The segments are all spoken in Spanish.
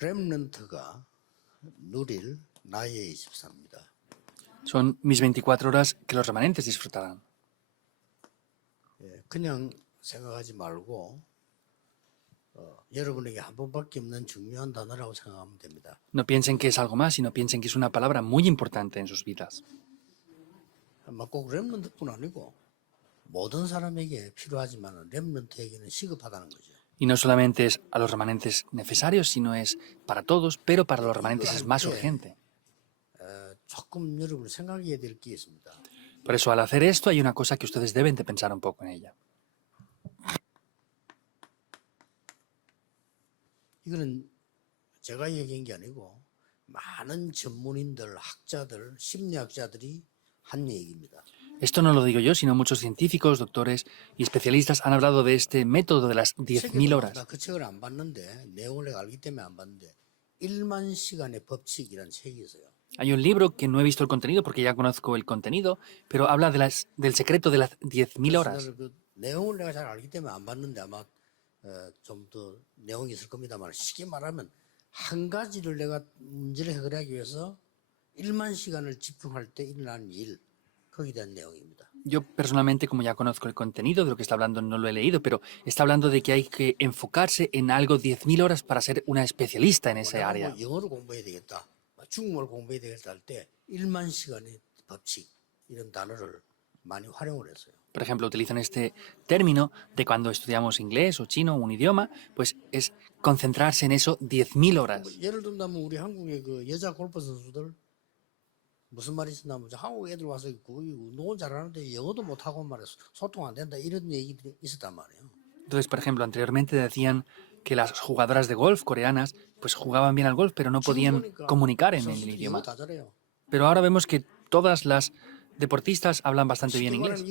렘넌트가 누릴 나의 24입니다. Son mis 24 horas que los remanentes disfrutarán. 그냥 생각하지 말고 여러분에게 한 번밖에 없는 중요한 단어라고 생각하면 됩니다. No piensen que es algo más, sino piensen que es una palabra muy importante en sus vidas. 꼭 렘넌트뿐 아니고 모든 사람에게 필요하지만 렘넌트에게는 시급하다는 거죠. Y no solamente es a los remanentes necesarios, sino es para todos, pero para los remanentes es más urgente. 조금 여러분 생각해야 될 게 있습니다. Por eso, al hacer esto, hay una cosa que ustedes deben de pensar un poco en ella. 이거는 제가 얘기한 게 아니고 많은 전문인들, 학자들, 심리학자들이 한 얘기입니다. Esto no lo digo yo, sino muchos científicos, doctores y especialistas han hablado de este método de las 10.000 horas. 그 책을 안 봤는데 내용을 내가 알기 때문에 안 봤는데 1만 시간의 법칙이라는 책이 있어요. Hay un libro que no he visto el contenido porque ya conozco el contenido, pero habla de del secreto de las 10.000 horas. 그 내용을 내가 잘 알기 때문에 안 봤는데 아마 좀 더 내용이 있을 겁니다만 쉽게 말하면 한 가지를 내가 문제를 해결하기 위해서 1만 시간을 집중할 때 일어나는 일, 거기에 대한 내용입니다. Yo personalmente, como ya conozco el contenido de lo que está hablando, no lo he leído, pero está hablando de que hay que enfocarse en algo 10.000 horas para ser una especialista en esa área. 영어를 공부해야 되겠다, 중국어를 공부해야 되겠다 할 때 1만 시간의 법칙 이런 단어를 많이 활용을 했어요. Por ejemplo, utilizan este término de cuando estudiamos inglés o chino, un idioma, pues es concentrarse en eso 10.000 horas. 예를 든다면 우리 한국의 그 여자 골프 선수들 무슨 말이 있었냐면 한국 애들 와서 운동은 잘하는데 영어도 못하고 말해서 소통 안 된다 이런 얘기들이 있었단 말이에요. Entonces, por ejemplo, anteriormente decían que las jugadoras de golf coreanas pues jugaban bien al golf, pero no podían comunicar en el idioma. Pero ahora vemos que todas las deportistas hablan bastante bien inglés.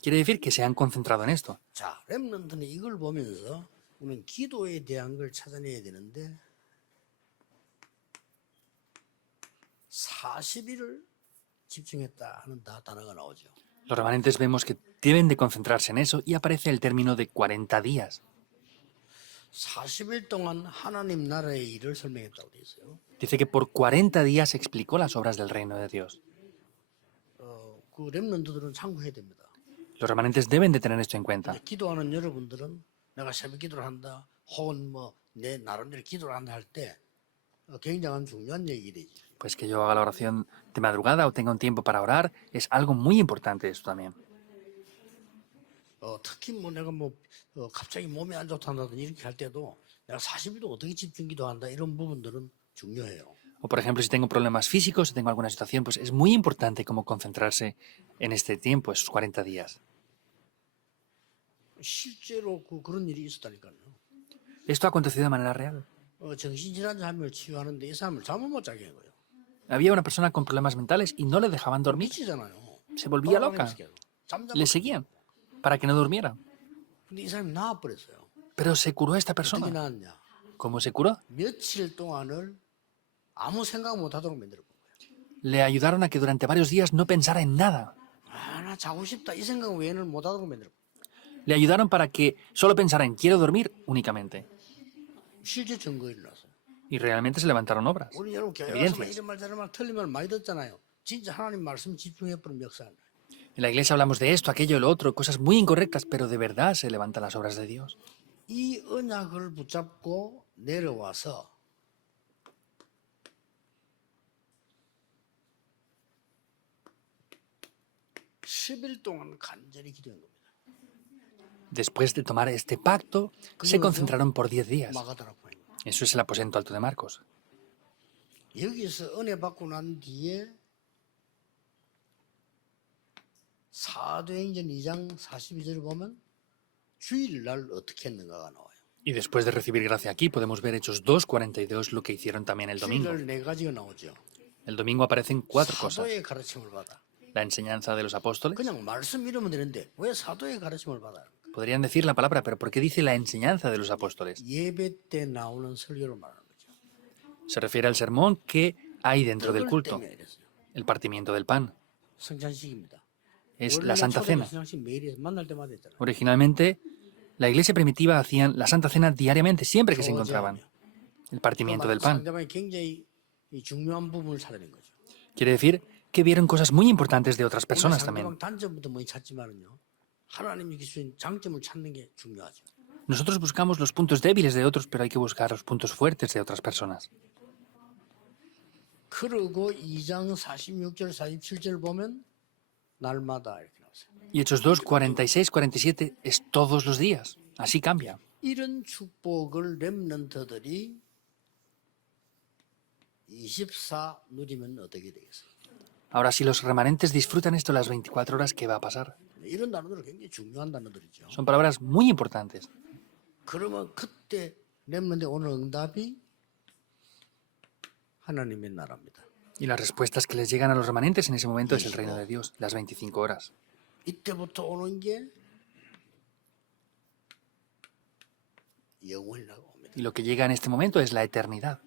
Quiere decir que se han concentrado en esto. 자, 렘넌트는 이걸 보면서 우리는 기도에 대한 걸 찾아내야 되는데 40일을 집중했다 하는 단어가 나오죠. Los remanentes vemos que deben de concentrarse en eso y aparece el término de 40 días. 40일 동안 하나님 나라의 일을 설명했다고 돼 있어요. Dice que por 40 días explicó las obras del reino de Dios. 그 렘넌트들은 참고해야 됩니다. Los remanentes deben de tener esto en cuenta. 기도하는 여러분들은 내가 새벽 기도를 한다, 혹은 내 나름대로 기도를 한다 할 때 굉장한 중요한 얘기들이지. Pues que yo haga la oración de madrugada o tenga un tiempo para orar es algo muy importante esto también. 특히 내가 갑자기 몸이 안 좋다든지 이렇게 할 때도 내가 40일도 어떻게 집중 기도한다 이런 부분들은 중요해요. O por ejemplo, si tengo problemas físicos, si tengo alguna situación, pues es muy importante cómo concentrarse en este tiempo, esos 40 días. 실제로 그런 일이 있었다니까요. Esto ha acontecido de manera real. 정신질환자 한 명을 치유하는데 이 사람을 잠을 못 자게 한 거예요. Había una persona con problemas mentales y no le dejaban dormir. 미치잖아요. Se volvía loca. Le seguían para que no durmiera. 근데 이 사람이 나아버렸어요. Pero se curó esta persona. 어떻게 나았냐? ¿Cómo se curó? 며칠 동안을 아무 생각 못 하도록 만들어 본 거예요. Le ayudaron a que durante varios días no pensara en nada. 나 자고 싶다 이 생각 외에는 못 하도록 만들어. Le ayudaron para que solo pensara en quiero dormir únicamente. 실제 증거가 일어났어요. Y realmente se levantaron obras. 우리 여러분 교회 와서 이런 말 저런 말 틀린 말 많이 듣잖아요. 진짜 하나님 말씀 집중해버린 역사는. En la iglesia hablamos de esto, aquello, lo otro, cosas muy incorrectas, pero de verdad se levantan las obras de Dios. 이 언약을 붙잡고 내려와서 (10일) 동안 간절히 기도한 겁니다. Después de tomar este pacto, se concentraron por 10 días. Eso es el aposento alto de Marcos. 여기서 은혜 받고 난 뒤에 사도행전 2장 42절을 보면 주일날 어떻게 했는가가 나와요. Y después de recibir gracia aquí, podemos ver Hechos 2:42, lo que hicieron también el domingo. 주일날 네 가지가 나오죠. El domingo aparecen 4 cosas. 사도의 가르침을 받아. La enseñanza de los apóstoles. 그냥 말씀 이러면 되는데 왜 사도의 가르침을 받아요? Podrían decir la palabra, pero ¿por qué dice la enseñanza de los apóstoles? 예배 때 나오는 설교를 말하는 거죠. Se refiere al sermón que hay dentro del culto, el partimiento del pan. 성찬식입니다. Es la Santa Cena. 성찬식 매일 만날 때마다 했잖아요. Originalmente, la iglesia primitiva hacían la Santa Cena diariamente, siempre que se encontraban. el partimiento del pan. 상대방이 굉장히 이 중요한 부분을 찾아낸 거죠. Quiere decir que vieron cosas muy importantes de otras personas también. 상대방 단점부터 많이 찾지만은요. 하나님이 주신 장점을 찾는 게 중요하죠. Nosotros buscamos los puntos débiles de otros, pero hay que buscar los puntos fuertes de otras personas. 그러고 2장 46절 47절 보면 날마다 이렇게 나왔어요. Y Hechos 2, 46, 47 es todos los días. Así cambia. 이런 축복을 렘넌트들이 24 누리면 어떻게 되겠어요? Ahora, si los remanentes disfrutan esto las 24 horas, ¿qué va a pasar? 이런 단어들은 굉장히 중요한 단어들이죠. Son palabras muy importantes. 그러면 그때 렘넌트에 오는 응답이 하나님의 나라입니다. Y las respuestas que les llegan a los remanentes en ese momento es el reino de Dios, las 25 horas. 이때부터 오는 게 영원이라고 합니다. Y lo que llega en este momento es la eternidad.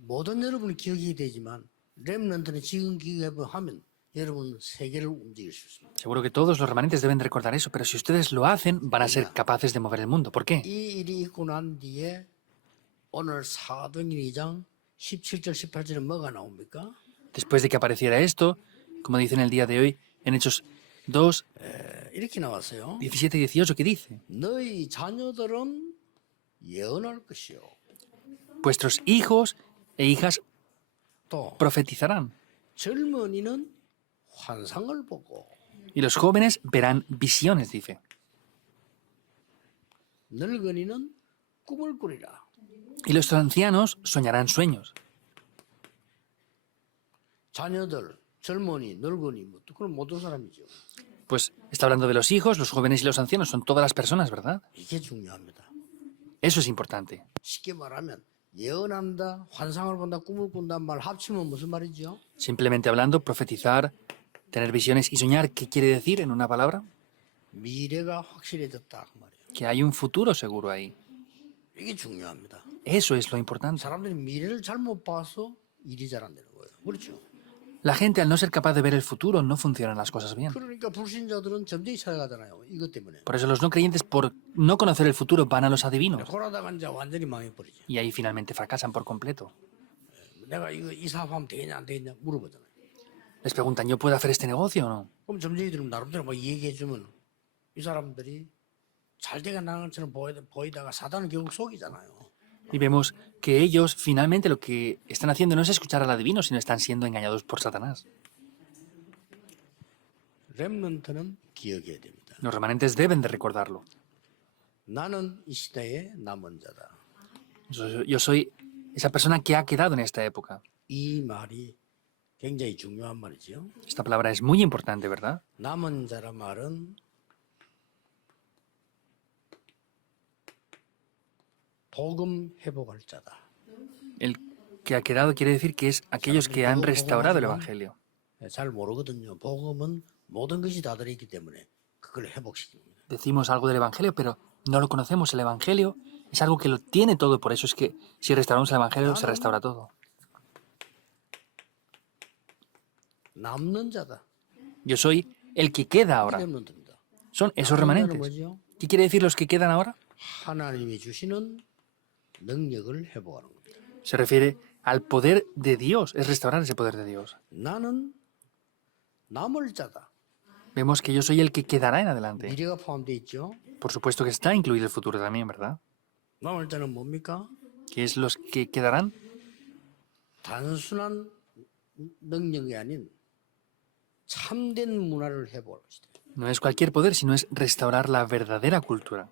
모든 여러분이 기억이 되지만 렘넌트는 지금 기억하면 여러분 세계를 움직일 수 있습니다. Seguro que todos los remanentes deben de recordar eso, pero si ustedes lo hacen, van a ser capaces de mover el mundo. ¿Por qué? 이 일이 있고 난 뒤에 오늘 사도행전 2장 17절 18절에 뭐가 나옵니까? Después de que apareciera esto, como dice en el día de hoy, en Hechos 2, 이렇게 나왔어요. 17 y 18, ¿qué dice? 너희 자녀들은 예언할 것이요. Vuestros hijos e hijas 또 profetizarán, 젊은이는 환상을 보고 y los jóvenes verán visiones, dice. 늙은이는 꿈을 꾸리라. Y los ancianos soñarán sueños. 자녀들, 젊은이, 늙은이, 뭐 그런 모든 사람이죠. Pues está hablando de los hijos, los jóvenes y los ancianos, son todas las personas, ¿verdad? 이게 중요합니다. Eso es importante. 쉽게 말하면 예언한다, 환상을 본다, 꿈을 꾼다 말 합치면 무슨 말이죠? Simplemente hablando, profetizar, tener visiones y soñar, ¿qué quiere decir en una palabra? 미래가 확실해졌다 그 말이에요. Que hay un futuro seguro ahí. 이게 중요합니다. Eso es lo importante. 사람들이 미래를 잘못 봐서 일이 잘 안 되는 거예요. 그렇죠? La gente, al no ser capaz de ver el futuro, no funcionan las cosas bien. 그러니까 불신자들은 점쟁이 찾아가잖아요. 이것 때문에. Por eso los no creyentes, por no conocer el futuro, van a los adivinos. 그러다가 이제 완전히 망해버리죠. Y ahí finalmente fracasan por completo. 내가 이 사업하면 되겠냐 안 되겠냐 물어보잖아요. Les preguntan, ¿yo puedo hacer este negocio o no? 그럼 점쟁이들은 나름대로 막 얘기해주면 이 사람들이 잘 돼가 나는 것처럼 보이다가 사단은 결국 속이잖아요. Y vemos que ellos finalmente lo que están haciendo no es escuchar al adivino, sino están siendo engañados por Satanás. 렘넌트는 기억해야 됩니다. Los remanentes deben de recordarlo. 나는 이 시대의 남은 자다. Yo soy esa persona que ha quedado en esta época. 이 말이 굉장히 중요한 말이죠. Esta palabra es muy importante, ¿verdad? 남은 자란 말은 복음 회복할 자다. El que ha quedado quiere decir que es aquellos que han restaurado el Evangelio. 잘 모르거든요. 복음은 모든 것이 다 들어있기 때문에 그걸 회복시킵니다. Decimos algo del Evangelio, pero no lo conocemos. El Evangelio es algo que lo tiene todo, por eso es que si restauramos el Evangelio se restaura todo. 남는 자다. Yo soy el que queda ahora. 렘넌트입니다. Son esos 남는 자는 remanentes. 뭐죠? ¿Qué quiere decir los que quedan ahora? 하나님이 주시는 능력을 회복하는 겁니다. Se refiere al poder de Dios, es restaurar ese poder de Dios. 나는 남을 자다. Vemos que yo soy el que quedará en adelante. 미래가 포함되어 있죠. Por supuesto que está incluido el futuro también, ¿verdad? 남을 자는 뭡니까? ¿Qué es los que quedarán? 단순한 능력이 아닌 참된 문화를 회복할 것이다. No es cualquier poder, sino es restaurar la verdadera cultura.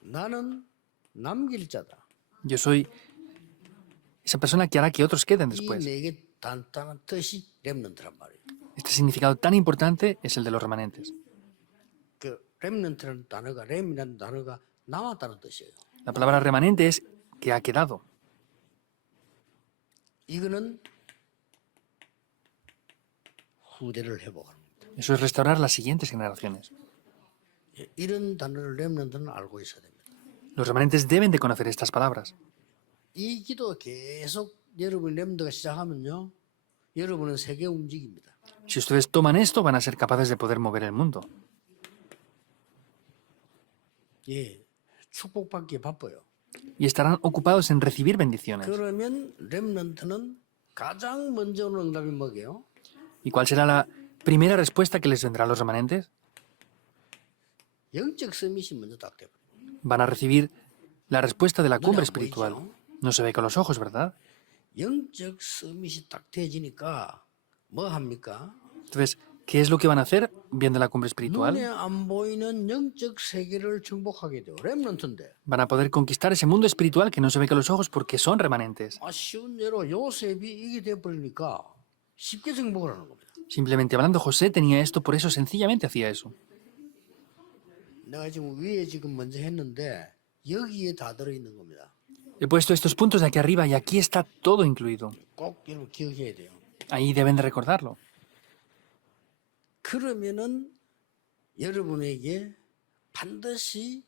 나는 남길 자다. Yo soy esa persona que hará que otros queden 이 después. 내게 단단한 뜻이 렘넌트란 말이에요. Este significado tan importante es el de los remanentes. 그 렘넌트라는 단어가 렘이라는 단어가 남았다는 뜻이에요. La palabra remanente es que ha quedado. 이거는 후대를 회복하는 겁니다. Eso es restaurar las siguientes generaciones. 이런 단어를 렘넌트는 알고 있어야 됩니다. Los remanentes deben de conocer estas palabras. 이 기도 계속 여러분 렘넌트가 시작하면요. 여러분은 세계 움직입니다. Si ustedes toman esto, van a ser capaces de poder mover el mundo. 예, 축복받기에 바빠요. y estarán ocupados en recibir bendiciones. 그러면 렘넌트는 가장 먼저 오는 응답이 뭐게요? ¿Y cuál será la primera respuesta que les vendrá a los remanentes? 영적 서밋이 먼저 딱 돼버려요. Van a recibir la respuesta de la 눈에 cumbre 안 espiritual. 보이죠? No se ve con los ojos, ¿verdad? 영적 서밋이 딱 돼지니까 뭐 합니까? Entonces, ¿qué es lo que van a hacer viendo la cumbre 눈에 espiritual? 안 보이는 영적 세계를 정복하게 돼요. 렘넌트인데. Van a poder conquistar ese mundo espiritual que no se ve con los ojos porque son remanentes. 쉬운 예로 요셉이 이게 돼버리니까 쉽게 정복을 하는 겁니다. Simplemente hablando, José tenía esto, por eso sencillamente hacía eso. 내가 지금 위에 지금 먼저 했는데 여기에 다 들어있는 겁니다. He puesto estos puntos de aquí arriba y aquí está todo incluido. 꼭 여러분 기억해야 돼요. Ahí deben de recordarlo. 그러면은 여러분에게 반드시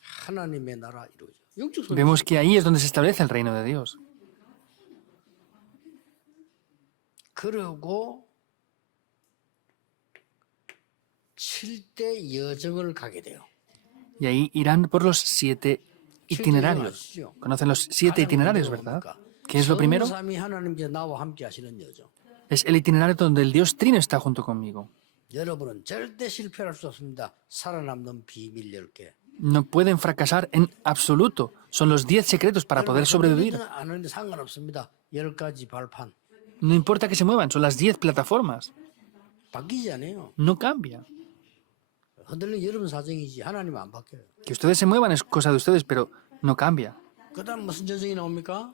하나님의 나라 이루어져. 영적 소리. Vemos que ahí es donde se establece el reino de Dios. 그리고 7대 여정을 가게 돼요. Y ahí irán por los 7 itinerarios. Conocen los 7 itinerarios, ¿verdad? ¿Qué es lo primero? 성삼위 하나님께서 나와 함께 하시는 여정. Es el itinerario donde el Dios Trino está junto conmigo. 여러분은 절대 실패할 수 없습니다. 살아남는 비밀 10개. No pueden fracasar en absoluto. Son los 10 secretos para poder sobrevivir. 안 하는데 상관없습니다. 10가지 발판. No importa que se muevan, son las 10 plataformas. 바뀌지 않아요. No cambia. 흔들린 여러분 사정이지 하나님은 안 바뀌어요. Que ustedes se muevan es cosa de ustedes, pero no cambia. 그다음 무슨 여정이 나옵니까?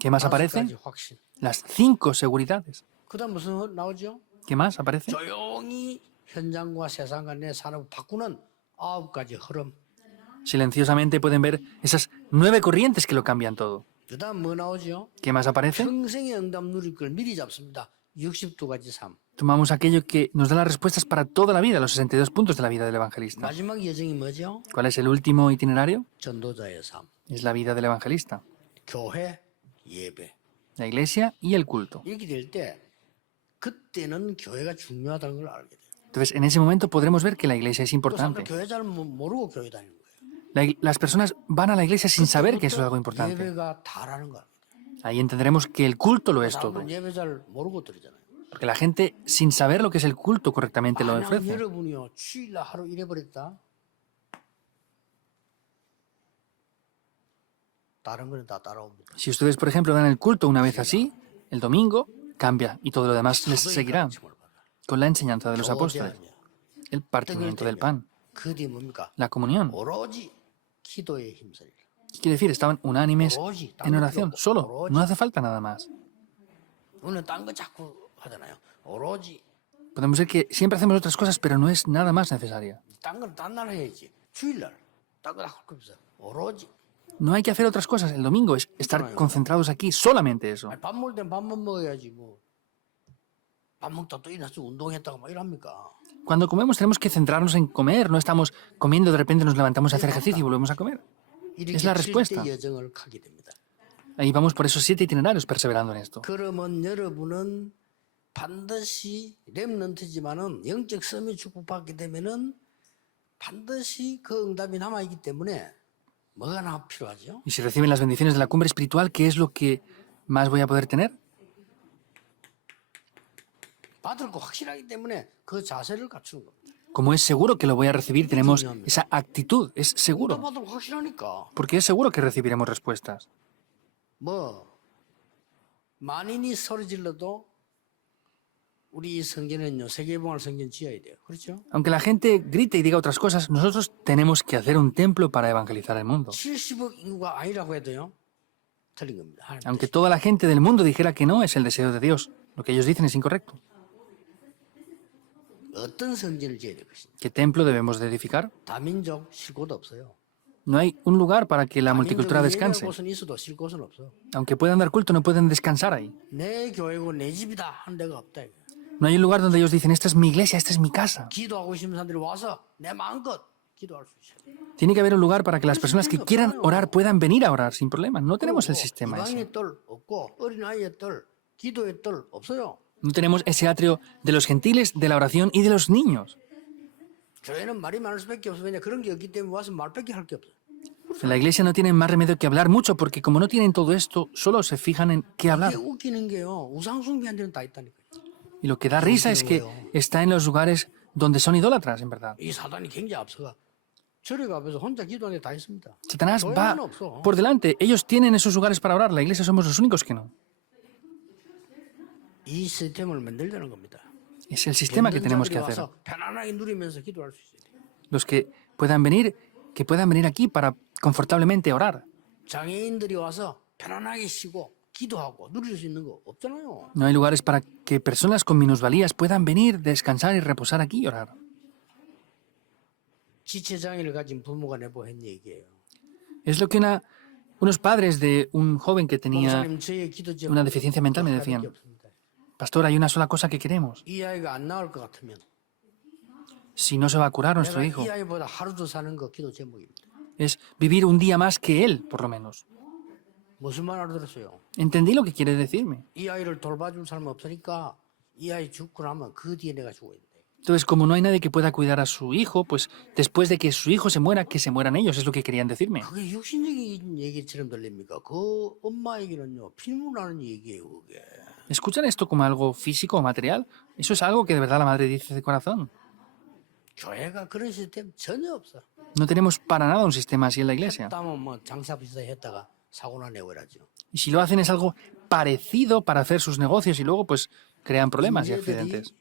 ¿Qué más aparecen? 5가지 확신. Las 5 seguridades. 그다음 무슨 나오죠? ¿Qué más aparece? 조용히 현장과 세상과 내 산업을 바꾸는 9가지 흐름. Silenciosamente pueden ver esas 9 corrientes que lo cambian todo. 그다음 뭐 나오죠? ¿Qué más aparece? 평생의 응답 누릴 걸 미리 잡습니다. 62가지 삶. Tomamos aquello que nos da las respuestas para toda la vida, los 62 puntos de la vida del evangelista. 마지막 여정이 뭐죠? ¿Cuál es el último itinerario? 전도자의 삶. Es la vida del evangelista, 교회, 예배. la iglesia y el culto. 이렇게 될 때 그때는 교회가 중요하다는 걸 알게 돼요. Entonces, en ese momento podremos ver que la iglesia es 또 사람들 importante. 교회 잘 모르고 교회 다니는 거예요. Las personas van a la iglesia sin saber que eso es algo importante. 예배가 다라는 거. Ahí entenderemos que el culto lo es todo. 사람들 예배 잘 모르고 드리잖아요. Porque la gente, sin saber lo que es el culto, correctamente lo 만약 ofrece. 여러분이요 주일날 하루 잃어버렸다. 다른 거는 다 따라옵니다. Si ustedes, por ejemplo, dan el culto una vez así, el domingo, cambia y todo lo demás les seguirá. Con la enseñanza de los apóstoles, el partimiento del pan, 그 뒤에 뭡니까? la comunión. 오로지 기도에 힘쓰리라. ¿Qué quiere decir? Estaban unánimes 오로지 en oración, solo, no hace falta nada más. 우리는 딴 거 자꾸 하잖아요. 오로지 Podemos ver que siempre hacemos otras cosas, pero no es nada más necesaria. 딴 건 딴 날 해야지. 주일날 딴 거 할 거 없어. 오로지. No hay que hacer otras cosas. El domingo es estar concentrados aquí, solamente eso. 밥 먹을 땐 밥만 먹어야지 뭐. 밥 먹다 또 일어나서 운동했다가 막 이럽니까? Cuando comemos tenemos que centrarnos en comer, no estamos comiendo, de repente nos levantamos a hacer ejercicio y volvemos a comer. Es la respuesta. 여정을 가게 됩니다. Ahí vamos por esos 7 itinerarios perseverando en esto. 그러면 여러분은 반드시 렘넌트지만은 영적 섬이 축복받게 되면은 반드시 그 응답이 남아 있기 때문에 뭐가 나 필요하죠? Y si reciben las bendiciones de la cumbre espiritual, ¿qué es lo que más voy a poder tener? 받을 거 확실하기 때문에 그 자세를 갖추는 겁니다. Como es seguro que lo voy a recibir, tenemos esa actitud, es seguro. 받을 거 확실하니까 Porque es seguro que recibiremos respuestas. 뭐 만인이 소리 질러도 우리 이 성전은요 세계봉할 성전 지어야 돼요. 그렇죠? Aunque la gente grite y diga otras cosas, nosotros tenemos que hacer un templo para evangelizar el mundo. 70억 인구가 아니라고 해도요 틀린 겁니다. 하나님 Aunque 뜻이. toda la gente del mundo dijera que no, es el deseo de Dios. Lo que ellos dicen es incorrecto. 어떤 성전을 지어야 될 것인가? ¿Qué templo debemos de edificar? 다민족 쉴 곳 없어요. No hay un lugar para que la multicultura descanse. 곳은 있어도 쉴 곳은 없어. Aunque puedan dar culto, no pueden descansar ahí. 내 교회고 내 집이다 한 데가 없다. 이거. No hay un lugar donde ellos dicen, esta es mi iglesia, esta es mi casa. 기도하고 싶은 사람들이 와서 내 마음껏 기도할 수 있어요. Tiene que haber un lugar para que las personas que quieran orar puedan venir a orar sin problema. No tenemos el sistema ese. 이방의 뜰 없고 어린아이의 뜰, 기도의 뜰 없어요. No tenemos ese atrio de los gentiles, de la oración y de los niños. 교회는 말이 많을 수밖에 없어. 왜냐 그런 게 없기 때문에 와서 말밖에 할 게 없어. En la iglesia no tienen más remedio que hablar mucho, porque como no tienen todo esto, solo se fijan en qué 이게 hablar. 웃기는 게요. 우상숭배한 데는 다 있다니까요. Y lo que da risa es que está en los lugares donde son idólatras, en verdad. 이 사단이 굉장히 앞서가 절에 가면서 혼자 기도하는 데 다 있습니다. Satanás va 교회는 없어. por delante. Ellos tienen esos lugares para orar. La iglesia somos los únicos que no. 이 시스템을 만들자는 겁니다. Es el sistema que tenemos que 병든 hacer. 자들이 와서 편안하게 누리면서 기도할 수 있어야 돼요. Los que puedan venir aquí para confortablemente orar. 장애인들이 와서 편안하게 쉬고 기도하고 누릴 수 있는 거 없잖아요. No hay lugares para que personas con minusvalías puedan venir, descansar y reposar aquí y orar. 지체 장애를 가진 부모가 내보한 얘기예요. Es lo que unos padres de un joven que tenía 목사님 저의 기도 제목 una deficiencia mental me 하나밖에 decían, 없습니다. pastor, hay una sola cosa que queremos. 이 아이가 안 나올 것 같으면 Si no se va a curar nuestro 내가 hijo, 이 아이보다 하루 더 사는 거 기도 제목입니다. es vivir un día más que él, por lo menos. 무슨 말 알아들었어요? Entendí lo que quiere decirme. 이 아이를 돌봐줄 사람 없으니까 이 아이 죽고 나면 그 뒤에 내가 죽어야 돼. Entonces, como no hay nadie que pueda cuidar a su hijo, pues después de que su hijo se muera, que se mueran ellos, es lo que querían decirme. 그게 육신적인 얘기처럼 들립니까? 그 엄마에게는요 피문하는 얘기예요 그게. ¿Escuchan esto como algo físico o material? Eso es algo que de verdad la madre dice de corazón. 교회가 그런 시스템 전혀 없어. No tenemos para nada un sistema así en la iglesia. 했다면 뭐 장사 비슷하게 했다가 사고나 내버려죠. Y si lo hacen es algo parecido para hacer sus negocios y luego pues crean problemas y accidentes.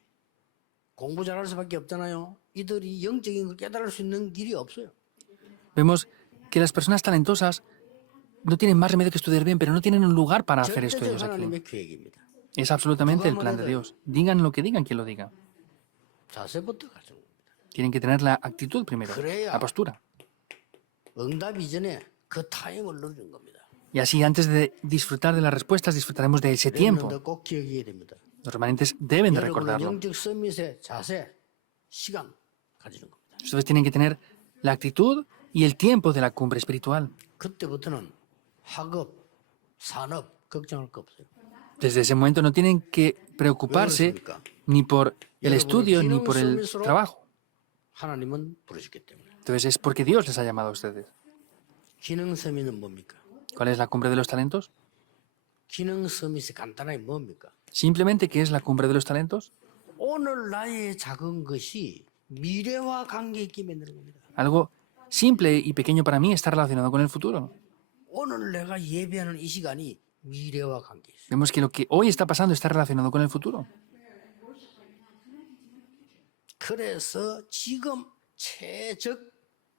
공부 잘할 수밖에 없잖아요. 이들이 영적인 걸 깨달을 수 있는 길이 없어요. Vemos que las personas talentosas no tienen más remedio que estudiar bien, pero no tienen un lugar para hacer esto 절대적 ellos aquí. 하나님의 계획입니다. Es absolutamente el plan de Dios. Digan lo que digan quien lo diga. 자세부터 가져온 겁니다. Tienen que tener la actitud primero, 그래야 la postura. 응답 이전에 그 타임을 누리는 겁니다. Y así antes de disfrutar de las respuestas, disfrutaremos de ese tiempo. 렘넌트 꼭 기억해야 됩니다. Los remanentes deben de 여러분은 recordarlo. 영적 서밋의 자세, 시간 가지는 겁니다. Ustedes tienen que tener la actitud y el tiempo de la cumbre espiritual. 그때부터는 학업, 산업 걱정할 거 없어요. Desde ese momento no tienen que preocuparse ni por el estudio ni por el trabajo. 하나님은 부르셨기 때문에. Entonces es porque Dios les ha llamado a ustedes. 기능 서밋은 뭡니까? ¿Cuál es la cumbre de los talentos? 기능 서밋이 간단하게 뭡니까? Simplemente, ¿qué es la cumbre de los talentos? 오늘 나의 작은 것이 미래와 관계 있게 만드는 겁니다. Algo simple y pequeño para mí está relacionado con el futuro. 오늘 내가 예배하는 이 시간이 미래와 관계 있어요. Vemos que lo que hoy está pasando está relacionado con el futuro. 그래서 지금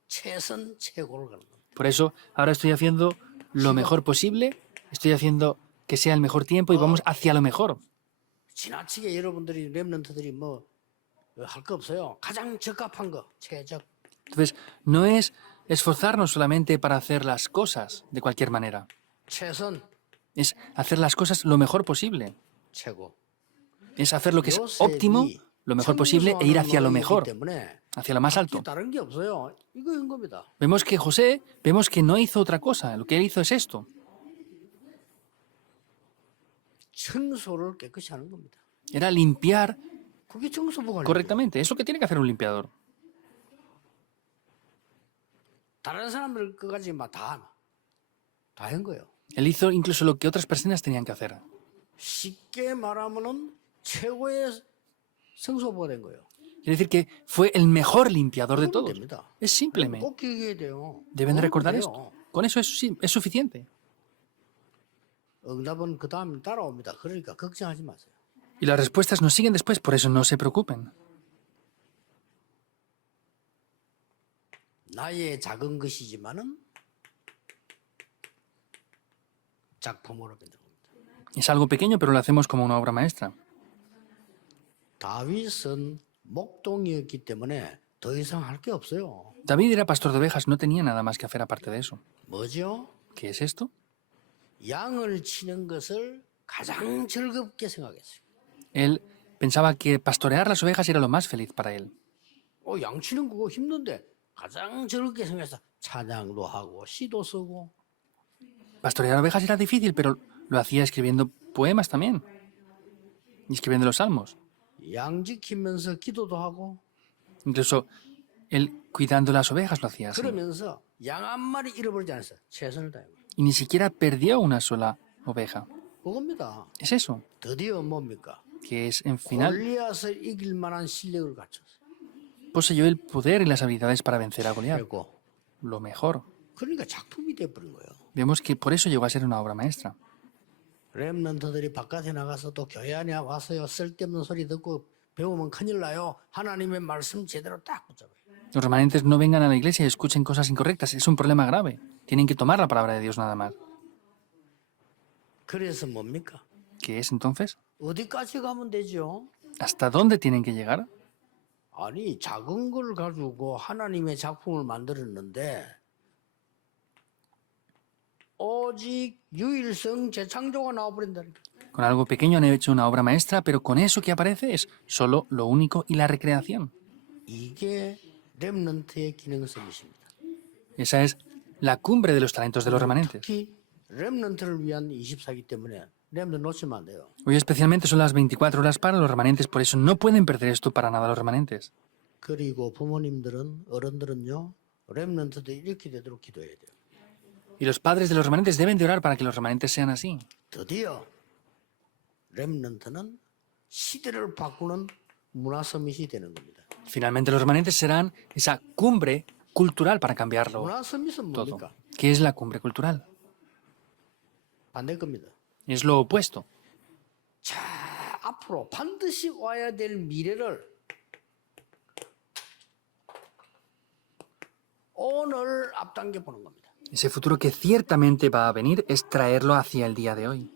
최선, 최고를 가는 겁니다. Por eso ahora estoy haciendo lo mejor posible, estoy haciendo que sea el mejor tiempo y vamos hacia lo mejor. 지나치게 여러분들이 렘넌트들이 뭐 할 거 없어요. 가장 적합한 거, 최적. Entonces, no es esforzarnos solamente para hacer las cosas de cualquier manera. 최선, Es hacer las cosas lo mejor posible. 최고. Es hacer lo que es óptimo, lo mejor posible e ir hacia lo mejor, hacia lo más alto. 다른 게 없어요. 이거인 겁니다. Vemos que José, vemos que no hizo otra cosa. Lo que él hizo es esto. 청소를 깨끗이 하는 겁니다. Era limpiar 그게 청소부 관리. correctamente. Es lo que tiene que hacer un limpiador. 다른 사람들 그까지 다한 거예요. Él hizo incluso lo que otras personas tenían que hacer. 쉽게 말하면은 최고의 청소부가 된 거예요. Quiere decir que fue el mejor limpiador de 그러면 todos. 됩니다. Es simplemente. 꼭 기억해야 돼요. Deben de recordar 돼요. esto. Con eso es suficiente. 응답은 그 다음 따라옵니다. 그러니까 걱정하지 마세요. Y las respuestas nos siguen después, por eso no se preocupen. 나의 작은 것이지만은 작품으로 만든 겁니다. Es algo pequeño, pero lo hacemos como una obra maestra. 다윗은 목동이었기 때문에 더 이상 할 게 없어요. David era pastor de ovejas, no tenía nada más que hacer aparte de eso. 뭐죠? ¿Qué es esto? 양을 치는 것을 가장 즐겁게 생각했어요. Él pensaba que pastorear las ovejas era lo más feliz para él. 양 치는 그거 힘든데 가장 즐겁게 생각해서 찬양도 하고 시도 쓰고 Pastorear ovejas era difícil, pero lo hacía escribiendo poemas también. Y escribiendo los salmos. 양 지키면서 기도도 하고 Incluso Él, cuidando las ovejas, lo hacía así. 그러면서 양 한 마리 잃어버리지 않았어요. 최선을 다해. Y ni siquiera perdió una sola oveja. 그겁니다. Es eso, 드디어 뭡니까? que es, en final, 골리앗을 이길 만한 실력을 갖췄어요. poseyó el poder y las habilidades para vencer a Goliat. 그리고 Lo mejor. 그러니까 작품이 돼버린 거예요. Vemos que por eso llegó a ser una obra maestra. 렘넌트들이 바깥에 나가서 또 교회 안에 와서요. 쓸데없는 소리 듣고 배우면 큰일 나요. 하나님의 말씀 제대로 딱 붙잡아요. Los remanentes no vengan a la iglesia y escuchen cosas incorrectas. Es un problema grave. Tienen que tomar la palabra de Dios nada más. 그래서 뭡니까? ¿Qué es entonces? 어디까지 가면 되죠? ¿Hasta dónde tienen que llegar? 아니 작은 걸 가지고 하나님의 작품을 만들었는데 오직 유일성 재창조가 나와버린다니까. Con algo pequeño han hecho una obra maestra, pero con eso que aparece es solo lo único y la recreación. 이게 렘넌트의 기능성이십니다. Esa es la cumbre de los talentos de los remanentes. 특히 렘넌트를 위한 24기 때문에 렘넌트 놓치면 안 돼요. Hoy especialmente son las 24 horas para los remanentes, por eso no pueden perder esto para nada los remanentes. 그리고 부모님들은 어른들은요 렘넌트도 이렇게 되도록 기도해야 돼요. Y los padres de los remanentes deben de orar para que los remanentes sean así. 드디어 렘넌트는 시대를 바꾸는 문화 서밋이 되는 겁니다. Finalmente los remanentes serán esa cumbre cultural para cambiarlo 문화 서밋은 todo. 뭡니까? ¿Qué es la cumbre cultural? 반대 겁니다. Es lo opuesto. 자, 앞으로 반드시 와야 될 미래를 오늘 앞당겨 보는 겁니다. Ese futuro que ciertamente va a venir es traerlo hacia el día de hoy.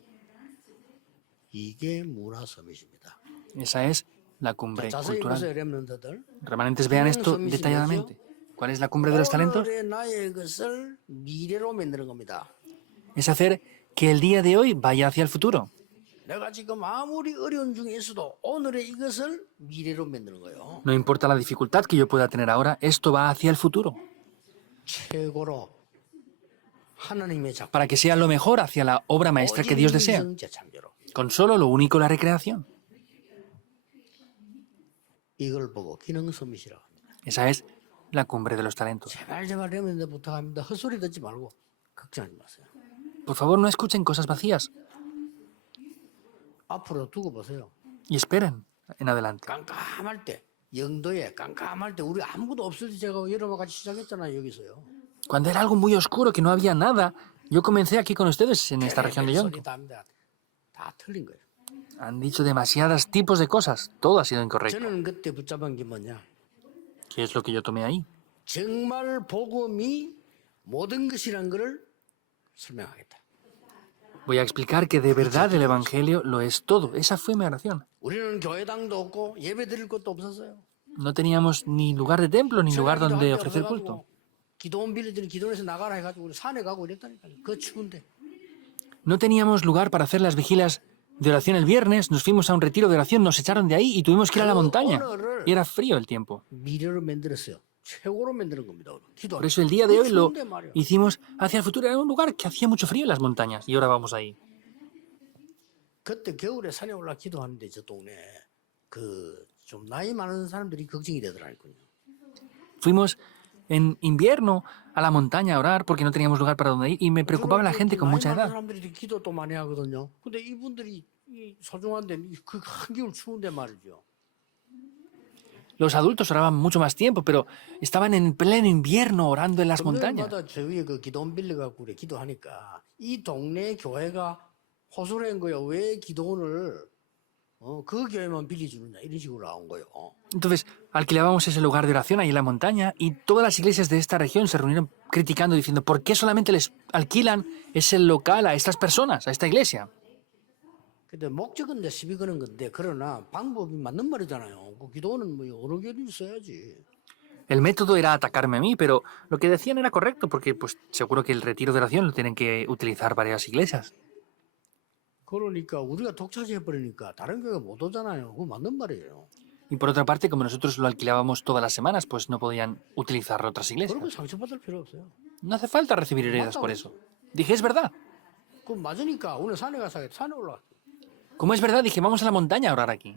이게 문화 서밋입니다. Esa es la cumbre 자세히 cultural. 보세요, 렘넌트들. Remanentes, vean esto detalladamente. ¿Cuál es la cumbre de los talentos? 오늘의 나의 것을 미래로 만드는 겁니다. Es hacer que el día de hoy vaya hacia el futuro. 내가 지금 아무리 어려운 중에 있어도 오늘의 이것을 미래로 만드는 거예요. No importa la dificultad que yo pueda tener ahora, esto va hacia el futuro. 최고로 하나님의 작품. Para que sea lo mejor hacia la obra maestra que Dios desea. 재창조로. Con solo lo único, la recreación. 이걸 보고 기능 서밋이라고 합니다. Esa es la cumbre de los talentos. 제발 렘넌트 부탁합니다. 헛소리 듣지 말고 걱정하지 마세요. Por favor, no escuchen cosas vacías 앞으로 두고 보세요. y esperen en adelante. 깜깜할 때 영도에 깜깜할 때 우리 아무것도 없을 때 제가 여러분과 같이 시작했잖아요. 여기서요. Cuando era algo muy oscuro, que no había nada, yo comencé aquí con ustedes en esta región de 소리 Yonto. 다 틀린 거예요. Han dicho demasiados tipos de cosas. Todo ha sido incorrecto. 저는 그때 붙잡은 게 뭐냐? ¿Qué es lo que yo tomé ahí? 정말 복음이 모든 것이란 것을 설명하겠다. Voy a explicar que de verdad el Evangelio lo es todo. Esa fue mi oración. 우리는 교회당도 없고 예배 드릴 것도 없었어요. No teníamos ni lugar de templo ni lugar donde ofrecer culto. 기도원 빌리들이 기도원에서 나가라 해가지고 우리 산에 가고 이랬다니까요. 그 추운데. No teníamos lugar para hacer las vigilas de oración el viernes. Nos fuimos a un retiro de oración, nos echaron de ahí y tuvimos que ir a la montaña. Y era frío el tiempo. 미래를 만들었어요. 최고로 만드는 겁니다. 기도. Por eso el día de hoy lo 추운데 말이야. hicimos hacia el futuro. Era un lugar que hacía mucho frío en las montañas y ahora vamos ahí. 그때 겨울에 산에 올라 기도하는데 저 동네 그 좀 나이 많은 사람들이 걱정이 되더라고요. Fuimos en invierno a la montaña a orar porque no teníamos lugar para donde ir y me preocupaba la gente con mucha 나이 많은 edad. 사람들이 기도 또 많이 하거든요. 근데 이분들이 이 소중한데 그 한겨울 추운데 말이죠. Los adultos oraban mucho más tiempo, pero estaban en pleno invierno orando en las montañas. 금요일마다 저 위에 그 기도원 빌려갖고 그래 기도하니까 이 동네 교회가 호소한 거예요. 왜 기도원을 그 교회만 빌려주느냐 이런 식으로 나온 거예요. Entonces, alquilábamos ese lugar de oración ahí en la montaña y todas las iglesias de esta región se reunieron criticando, diciendo, ¿por qué solamente les alquilan ese local a estas personas, a esta iglesia? 근데 목적은 이제 시비 거는 건데 그러나 방법이 맞는 말이잖아요. 그 기도원은 뭐 여러 개를 있어야지. El método era atacarme a mí, pero lo que decían era correcto, porque pues seguro que el retiro de oración lo tienen que utilizar varias iglesias. 그러니까 우리가 독차지해 버리니까 다른 교회가 못 오잖아요. 그거 맞는 말이에요. Y por otra parte, como nosotros lo alquilábamos todas las semanas, pues no podían utilizarlo otras iglesias. 그러면 상처받을 필요 없어요. No hace falta recibir heridas por eso. Dije, es verdad. 그 맞으니까 오늘 산에 가서 산에 올라. Como es verdad, dije, vamos a la montaña a orar aquí.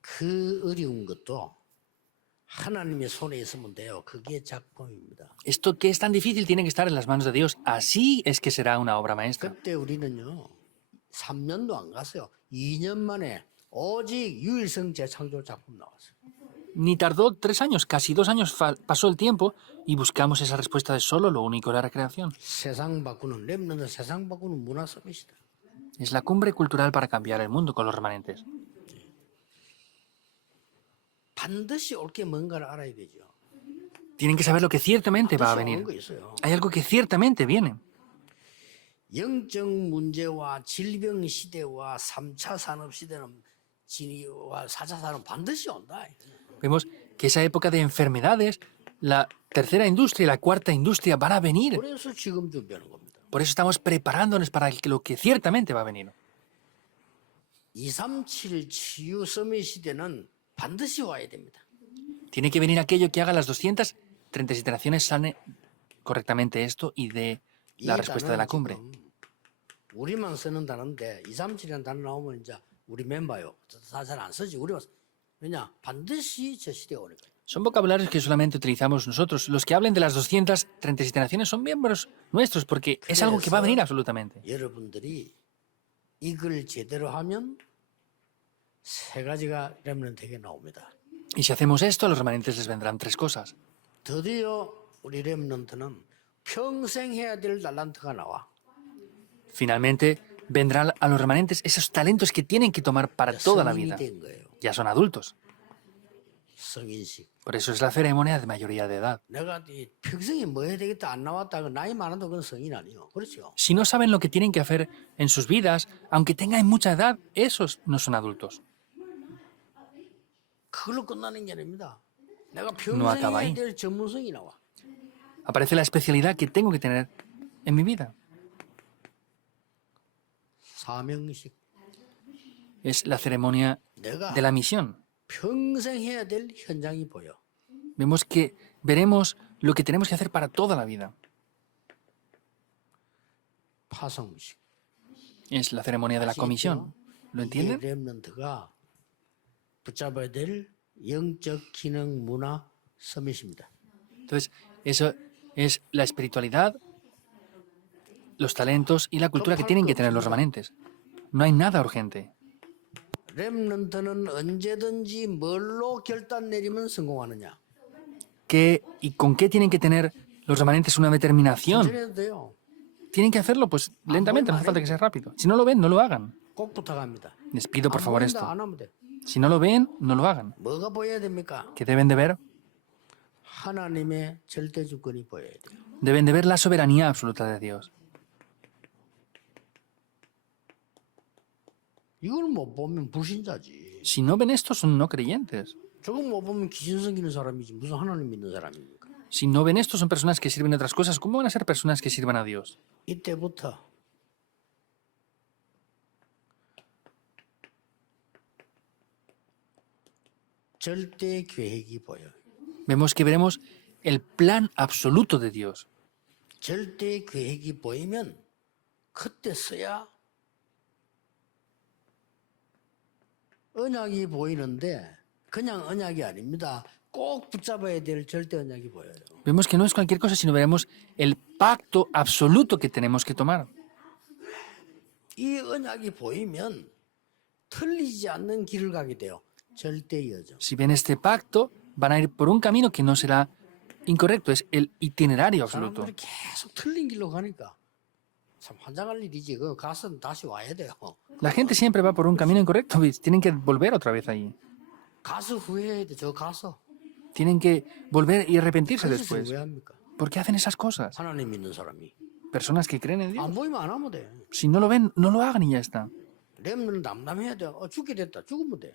그 어려운 것도 하나님의 손에 있으면 돼요. 그게 작품입니다. Esto que es tan difícil tiene que estar en las manos de Dios. Así es que será una obra maestra. 그때 우리는요. 3년도 안 갔어요. 2년 만에 오직 유일성 재창조 작품 나왔어요. Ni tardó 3 años, casi 2 años pasó el tiempo y buscamos esa respuesta de solo lo único de la creación. 세상 바꾸는 렘넌트 세상 바꾸는 문화 서밋이다. Es la cumbre cultural para cambiar el mundo con los remanentes. 반드시 올 게 뭔가를 알아야 되죠. Tienen que saber lo que ciertamente va a 반드시 오는 venir. 거 있어요. Hay algo que ciertamente viene. 영적 문제와 질병 시대와 3차 산업 시대는 진이와 4차 산업 반드시 온다. Vemos que esa época de enfermedades, la tercera industria y la cuarta industria van a venir. 그래서 지금 준비하는 겁니다. Por eso estamos preparándonos para lo que ciertamente va a venir. 237 치유 서밋 시대는 반드시 와야 됩니다. Tiene que venir aquello que haga las 237 naciones sane correctamente esto y dé la respuesta de la cumbre. 우리만 쓰는 단어인데 237이라는 단어 나오면 이제 우리 멤버요. 잘 안 쓰지. 우리만 왜냐? 반드시 저 시대에 오니까. Son vocabularios que solamente utilizamos nosotros. Los que hablen de las 237 naciones son miembros nuestros porque es algo que va a venir absolutamente. 여러분들이 이걸 제대로 하면 세 가지가 렘넌트에게 나옵니다. Y si hacemos esto, a los remanentes les vendrán 3 cosas. 드디어 우리 렘넌트는 평생 해야 될 달란트가 나와. Finalmente, vendrán a los remanentes esos talentos que tienen que tomar para toda la vida. 성인이 된 거예요. Ya son adultos. 성인식. Por eso es la ceremonia de mayoría de edad. 내가 이 평생에 뭐 해야 되겠다 안 나왔다. 나이 많아도 그건 성인 아니에요. 그렇죠? Si no saben lo que tienen que hacer en sus vidas, aunque tengan mucha edad, esos no son adultos. 그걸로 끝나는 게 아닙니다. 내가 No 평생 acaba 해야 ahí. 될 전문성이 나와. Aparece la especialidad que tengo que tener en mi vida. 사명식. Es la ceremonia 내가 de la misión. 평생 해야 될 현장이 보여. Vemos que veremos lo que tenemos que hacer para toda la vida. 파송식. Es la ceremonia de la comisión. ¿Lo 이게 entienden? 렘넌트가 붙잡아야 될 영적 기능 문화 서밋입니다. Entonces, eso es la espiritualidad, los talentos y la cultura que tienen que tener los remanentes. No hay nada urgente. 렘넌트는 언제든지 뭘로 결단 내리면 성공하느냐. ¿Qué y con qué tienen que tener los remanentes una determinación? 천천히 해도 돼요. Tienen que hacerlo pues lentamente, no hace falta que sea rápido. Si no lo ven, no lo hagan. 꼭 부탁합니다. Les pido por 안 favor 보인다, esto. 안 하면 돼. Si no lo ven, no lo hagan. 뭐가 보여야 됩니까? ¿Qué deben de ver? 하나님의 절대 주권이 보여야 돼요. Deben de ver la soberanía absoluta de Dios. 이걸 못 보면 불신자지. Si no ven esto, son no creyentes. 저거 못 보면 귀신 섬기는 사람이지 무슨 하나님 믿는 사람입니까? Si no ven esto, son personas que sirven de otras cosas. ¿Cómo van a ser personas que sirvan a Dios? 이때부터 절대 계획이 보여요. Vemos que veremos el plan absoluto de Dios. 절대 계획이 보이면 그때 써야 언약이 보이는데 그냥 언약이 아닙니다. 꼭 붙잡아야 될 절대 언약이 보여요. Vemos que no es cualquier cosa, sino veremos el pacto absoluto que tenemos que tomar. 이 언약이 보이면 틀리지 않는 길을 가게 돼요. 절대 여정. Si ven este pacto, van a ir por un camino que no será incorrecto, es el itinerario absoluto. 사람들이 계속 틀린 길로 가니까 참 환장할 일이지. 그 가서 다시 와야 돼요. La gente siempre va por un camino incorrecto, ¿ves? Tienen que volver otra vez allí. 가서 후회해야 돼. 저 가서. Tienen que volver y arrepentirse 그래서 después. 왜 합니까? ¿Por qué hacen esas cosas? 하나님 믿는 사람이. Personas que creen en Dios. 안 보이면 안 하면 돼. Si no lo ven, no lo hagan y ya está. 렘는 남남해야 돼. 죽게 됐다. 죽으면 돼.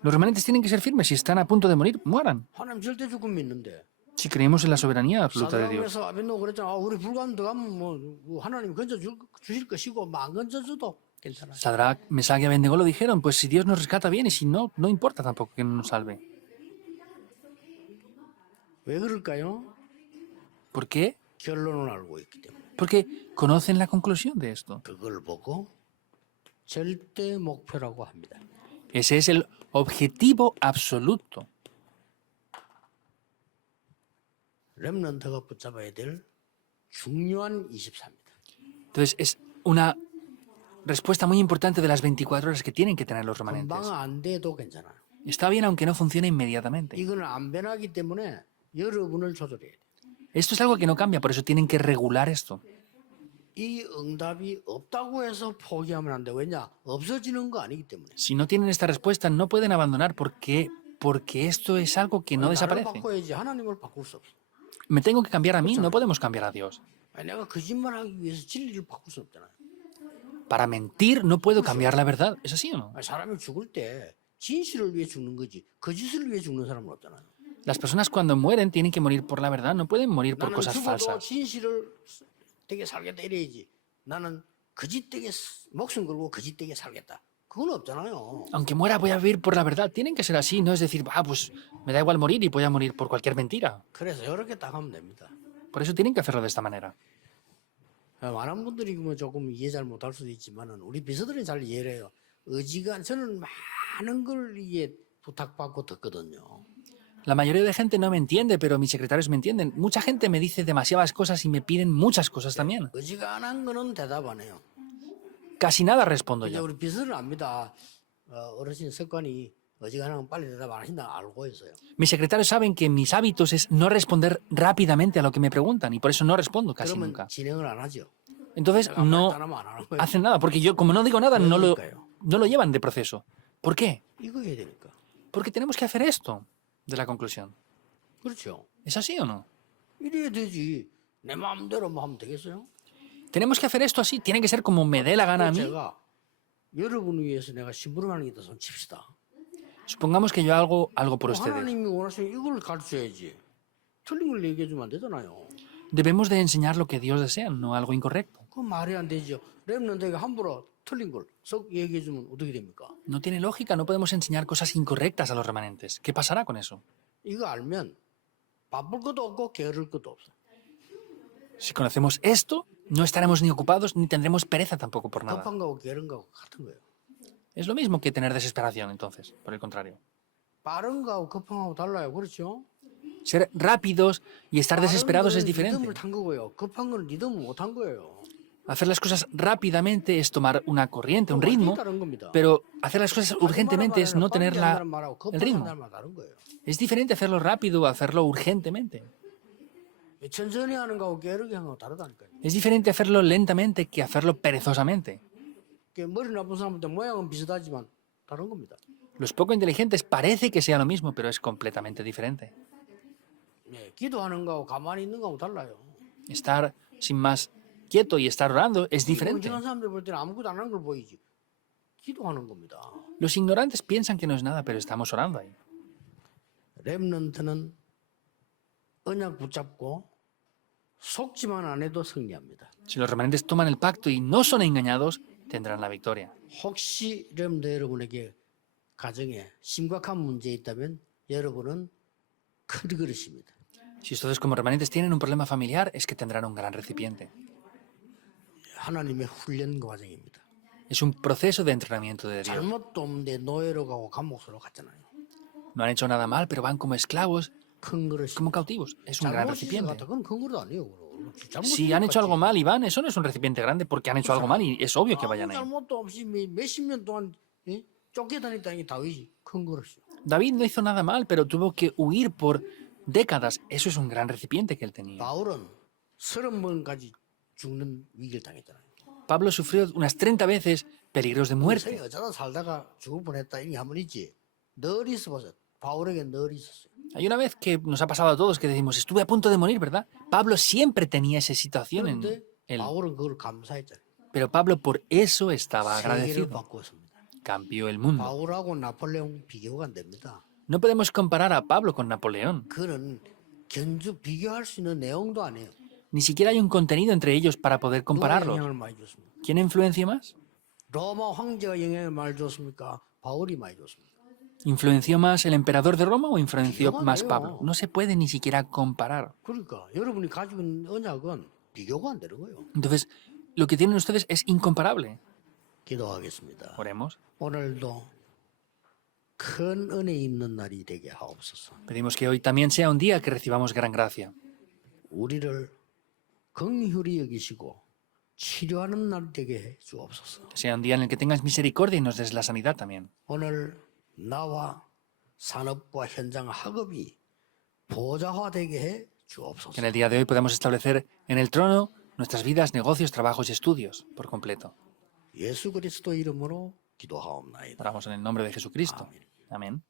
Los remanentes tienen que ser firmes. Si están a punto de morir, mueran. 하나님 절대 죽음 믿는데. Si creemos en la soberanía absoluta de Dios. 사도행전에서 아벤노 그랬잖아. 우리 불가면 들어가면 뭐 하나님 건져 주실 것이고 뭐 안 건져줘도 괜찮아. Sadrach, Mesach y Abednego lo dijeron, pues si Dios nos rescata bien y si no, no importa tampoco que no nos salve. 왜 그럴까요? ¿Por qué? 결론을 알고 있기 때문에. Porque conocen la conclusión de esto. 그걸 보고 절대 목표라고 합니다. Ese es el objetivo absoluto. 렘넌트가 붙잡아야 될 중요한 24입니다. Entonces es una respuesta muy importante de las 24 horas que tienen que tener los remanentes. 금방 안 돼도 괜찮아요. Está bien aunque no funcione inmediatamente. 이거는 안 변하기 때문에 여러분을 조절해야 돼요. Esto es algo que no cambia, por eso tienen que regular esto. 이 응답이 없다고 해서 포기하면 안 돼. 왜냐? 없어지는 거 아니기 때문에. Si no tienen esta respuesta, no pueden abandonar porque esto es algo que no 나를 desaparece. 바꿔야지 하나님을 바꿀 수 없어. Me tengo que cambiar a mí, no podemos cambiar a Dios. 내가 거짓말하기 위해서 진리를 바꿀 수 없잖아요. Para mentir no puedo cambiar la verdad. ¿Es así o no? 사람이 죽을 때 진실을 위해 죽는 거지 거짓을 위해 죽는 사람은 없잖아요. Las personas cuando mueren tienen que morir por la verdad, no pueden morir por 나는 cosas 죽어도 falsas. 진실을 되게 살겠다 이래야지. 나는 거짓되게 목숨 걸고 거짓되게 살겠다. 그건 없잖아요. Aunque muera voy a vivir por la verdad. Tienen que ser así, no es decir, pues me da igual morir y voy a morir por cualquier mentira. 그래서 이렇게 딱 하면 됩니다. Por eso tienen que hacerlo de esta manera. 많은 분들이 뭐 조금 이해 잘 못할 수도 있지만은 우리 비서들은 잘 이해를 해요. 의지가 저는 많은 걸 이게 부탁받고 듣거든요. La mayoría de gente no me entiende, pero mis secretarios me entienden. Mucha gente me dice demasiadas cosas y me piden muchas cosas también. 의지가 안 한 거는 대답 안 해요. Casi nada respondo 이제 yo. 우리 비서는 압니다. 어르신 습관이 의지가 안 하면 빨리 대답 안 하신다 알고 있어요. Mis secretarios saben que mis hábitos es no responder rápidamente a lo que me preguntan y por eso no respondo casi 그러면 nunca. 진행을 안 하죠. Entonces 내가 no 말도 안 하면 안 하는 거예요. hacen nada, porque yo como no digo nada no 그러니까요. lo llevan de proceso. ¿Por qué? 이거 해야 되니까. Porque tenemos que hacer esto de la conclusión. 그렇죠. ¿Es así o no? 이래야 되지. 내 마음대로 뭐 하면 되겠어요? Tenemos que hacer esto así, tiene que ser como me dé la gana a mí. 제가 여러분을 위해서 내가 심부름하는 게 있다 손 칩시다. Supongamos que yo hago algo por ustedes. 하나님이 원하시는 이걸 가르쳐야지. 틀린 걸 얘기해 주면 안 되잖아요. Debemos de enseñar lo que Dios desea, no algo incorrecto. 그 말이 안 되죠. 랩런트에게 함부로 틀린 걸 썩 얘기해 주면 어떻게 됩니까? No tiene lógica, no podemos enseñar cosas incorrectas a los remanentes. ¿Qué pasará con eso? 이거 알면 바쁠 것도 없고 게으를 것도 없어. Si conocemos esto, no estaremos ni ocupados ni tendremos pereza tampoco por nada. 급한 거하고 게으른 거하고 같은 거예요. Es lo mismo que tener desesperación, entonces, por el contrario. 빠른 거하고 급한 거하고 달라요. 그렇죠? Ser rápidos y estar desesperados es diferente. 리듬을 탄 거고요. 급한 거는 리듬을 못 탄 거예요. Hacer las cosas rápidamente es tomar una corriente, un 완전히 ritmo, 다른 겁니다. pero hacer las cosas urgentemente es no tener el ritmo. 다른 거예요. Es diferente hacerlo rápido o hacerlo urgentemente. 천천히 하는 거하고 게으르게 하는 거 다르다니까요. Es diferente hacerlo lentamente que hacerlo perezosamente. 머리 나쁜 사람한테 모양은 비슷하지만 다른 겁니다. Los poco inteligentes parece que sea lo mismo, pero es completamente diferente. 기도하는 거하고 가만히 있는 거하고 달라요. Estar sin más quieto y estar orando es diferente. 이런 사람들 볼 때는 아무것도 안 하는 걸 보이지. 기도하는 겁니다. Los ignorantes piensan que no es nada, pero estamos orando ahí. 렘넌트는 언약 붙잡고 속지만 안 해도 승리합니다. Si los remanentes toman el pacto y no son engañados, tendrán la victoria. 혹시 렘넌트 여러분에게 가정에 심각한 문제 있다면 여러분은 큰 그릇입니다. Si ustedes como remanentes tienen un problema familiar, es que tendrán un gran recipiente. 하나님의 훈련 과정입니다. Es un proceso de entrenamiento de Dios. 잘못도 없는데 노예로 가고 감옥으로 갔잖아요. No han hecho nada mal, pero van como esclavos, 큰 그릇이. como cautivos. Es un gran 잘못이 recipiente. 같아. 그건 큰 그릇 아니에요. Si han hecho algo mal y van, eso no es un recipiente grande porque han hecho algo mal y es obvio que vayan ahí. 잘못도 없이 몇십 년 동안 쫓겨다녔다는 게 다윗이 큰 그릇이요. David no hizo nada mal, pero tuvo que huir por décadas. Eso es un gran recipiente que él tenía. 바울은 30번까지 죽는 위기를 당했잖아요. Pablo sufrió unas 30 veces peligros de muerte. 어쩌다 살다가 죽을 뻔했다 이게 한 번 있지. 늘 있어보세요. 바울에게 늘 있었어요. Hay una vez que nos ha pasado a todos que decimos, estuve a punto de morir, ¿verdad? Pablo siempre tenía esa situación en 그런데 él. 바울은 그걸 감사했잖아요. Pero Pablo por eso estaba 세계를 agradecido. 바꾸었습니다. Cambió el mundo. 바울하고 나폴레옹 비교가 안 됩니다. No podemos comparar a Pablo con Napoleón. 그는 비교할 수 있는 내용도 아니에요. Ni siquiera hay un contenido entre ellos para poder 누가 compararlos. 영향을 많이 줬습니까? ¿Quién influencia más? 로마 황제가 영향을 많이 줬습니까? 바울이 많이 줬습니까? ¿Influenció más el emperador de Roma o influenció 비교가 안 más 돼요. Pablo? No se puede ni siquiera comparar. 그러니까 여러분이 가지고 있는 언약은 비교가 안 되는 거예요. Entonces, lo que tienen ustedes es incomparable. 기도하겠습니다. Oremos. 오늘도 큰 은혜 입는 날이 되게 하옵소서. Pedimos que hoy también sea un día que recibamos gran gracia. 우리를 긍휼히 여기시고 치료하는 날 되게 해 주옵소서. Que sea un día en el que tengas misericordia y nos des la sanidad también. 오늘 나와 산업과 현장 학업이 보좌화되게 해 Que 주옵소서. en el día de hoy podamos establecer en el trono nuestras vidas, negocios, trabajos y estudios por completo. 예수 그리스도 이름으로 기도하옵나이다. Oramos en el nombre de Jesucristo. Amén.